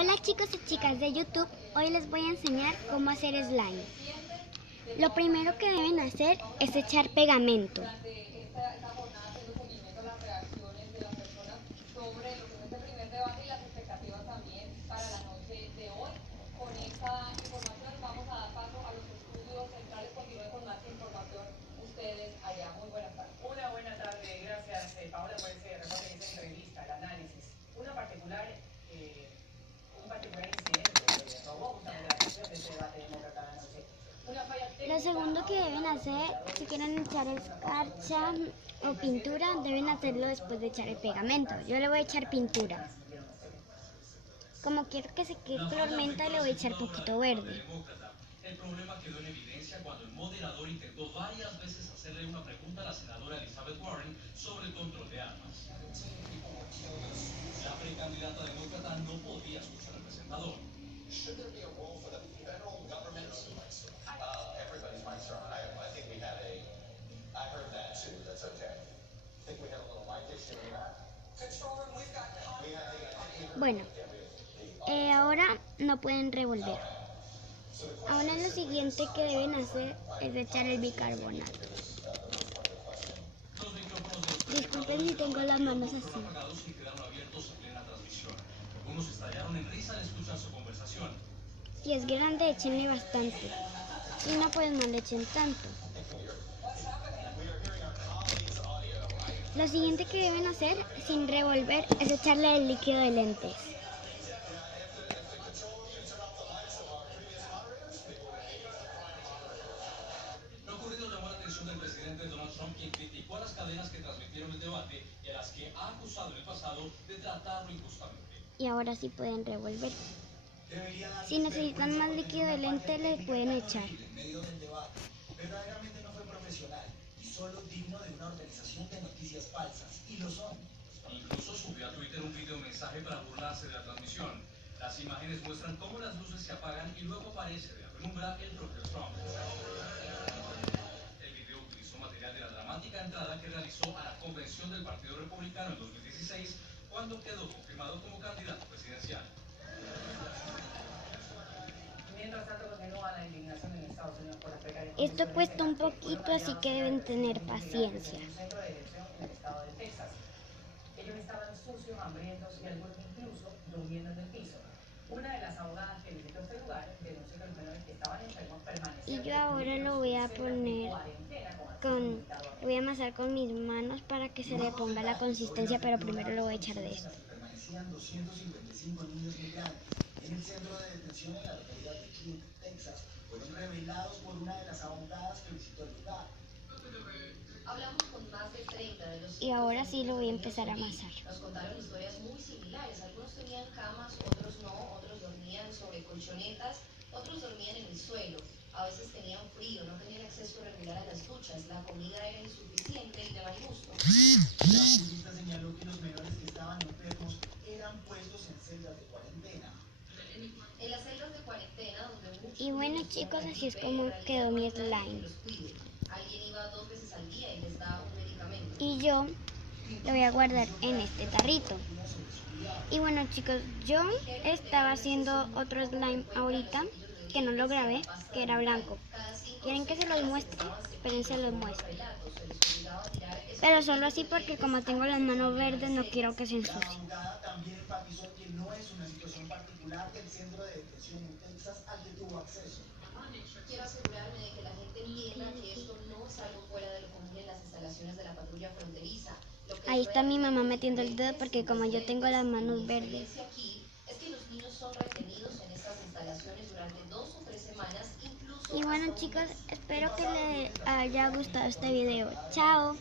Hola chicos y chicas de YouTube, hoy les voy a enseñar cómo hacer slime. Lo primero que deben hacer es echar pegamento. Una buena tarde, gracias Paola por ese reporte y esa entrevista, el análisis. Un particular incidente robó justamente la atención de ese debate demócrata anoche. Una falla técnica. Lo segundo que deben hacer, si quieren echar escarcha o pintura, deben hacerlo después de echar el pegamento. Yo le voy a echar pintura. Como quiero que se quede color menta, le voy a echar poquito verde. El problema quedó en evidencia cuando el moderador intentó varias veces hacerle una pregunta a la senadora Elizabeth Warren sobre el control de armas. La precandidata demócrata no podía escuchar al presentador. Bueno, ahora no pueden revolver. Ahora lo siguiente que deben hacer es echar el bicarbonato. Disculpen si tengo las manos así. Y quedaron abiertos en plena transmisión. Algunos estallaron en risa al escuchar su conversación. Si es grande, échenle bastante. Si no, pues no le echen tanto. Lo siguiente que deben hacer, sin revolver, es echarle el líquido de lentes. Lo ocurrido llamó la atención del presidente Donald Trump, quien criticó a las cadenas que transmitieron el debate y a las que ha acusado en el pasado de tratarlo injustamente. Y ahora sí pueden revolver. Si necesitan más líquido de lente, les pueden echar. En medio del debate, verdaderamente no fue profesional y solo digno de una organización de noticias falsas, y lo son. Incluso subió a Twitter un video mensaje para burlarse de la transmisión. Las imágenes muestran cómo las luces se apagan y luego aparece de la penumbra el propio Trump. El video utilizó material de la dramática entrada que realizó a la convención del Partido Republicano en 2016, cuando quedó confirmado como candidato presidencial. Mientras tanto, continúa la indignación en Estados Unidos por las precarias Esto condiciones cuesta un en las que poquito, fueron así que deben tener paciencia. en un centro de elección en el estado de Texas. Ellos estaban sucios, hambrientos y algunos incluso durmiendo en el piso. Una de las abogadas que visitó este lugar denunció que los menores que estaban enfermos permanecían. Y yo ahora lo voy a poner lo voy a amasar con mis manos para que se le ponga la consistencia, pero primero lo voy a echar de esto. Permanecían 255 niños migrantes en el centro de detención en la localidad de Clint, Texas. Fueron revelados por una de las abogadas que visitó el lugar. Hablamos con más de 30 de los... Y ahora sí lo voy a empezar a amasar. Nos contaron historias muy similares. Algunos tenían camas, otros no, otros dormían sobre colchonetas, otros dormían en el suelo. A veces tenían frío, no tenían acceso regular a las duchas, la comida era insuficiente y de mal gusto. La activista señaló que los menores que estaban enfermos eran puestos en celdas de cuarentena. En las celdas de cuarentena, donde muchos... Y bueno chicos, así es como quedó mi slime. Alguien iba 2 veces al día y les daba un medicamento. Y yo lo voy a guardar en este tarrito. Y bueno chicos, yo estaba haciendo otro slime ahorita, que no lo grabé, que era blanco. ¿Quieren que se los muestre? Esperen, se los muestro. Pero solo así porque como tengo las manos verdes no quiero que se La ensucie. abogada también enfatizó que no es una situación particular del centro de detención en Texas al que tuvo acceso. Quiero asegurarme de que la gente entienda que esto no es algo fuera de lo común en las instalaciones de la patrulla fronteriza. Ahí está mi mamá metiendo el dedo porque como yo tengo las manos verdes. Aquí es que los niños son retenidos en estas instalaciones durante 2 o 3 semanas, incluso... Y bueno chicos, espero que les haya gustado este video. Chao.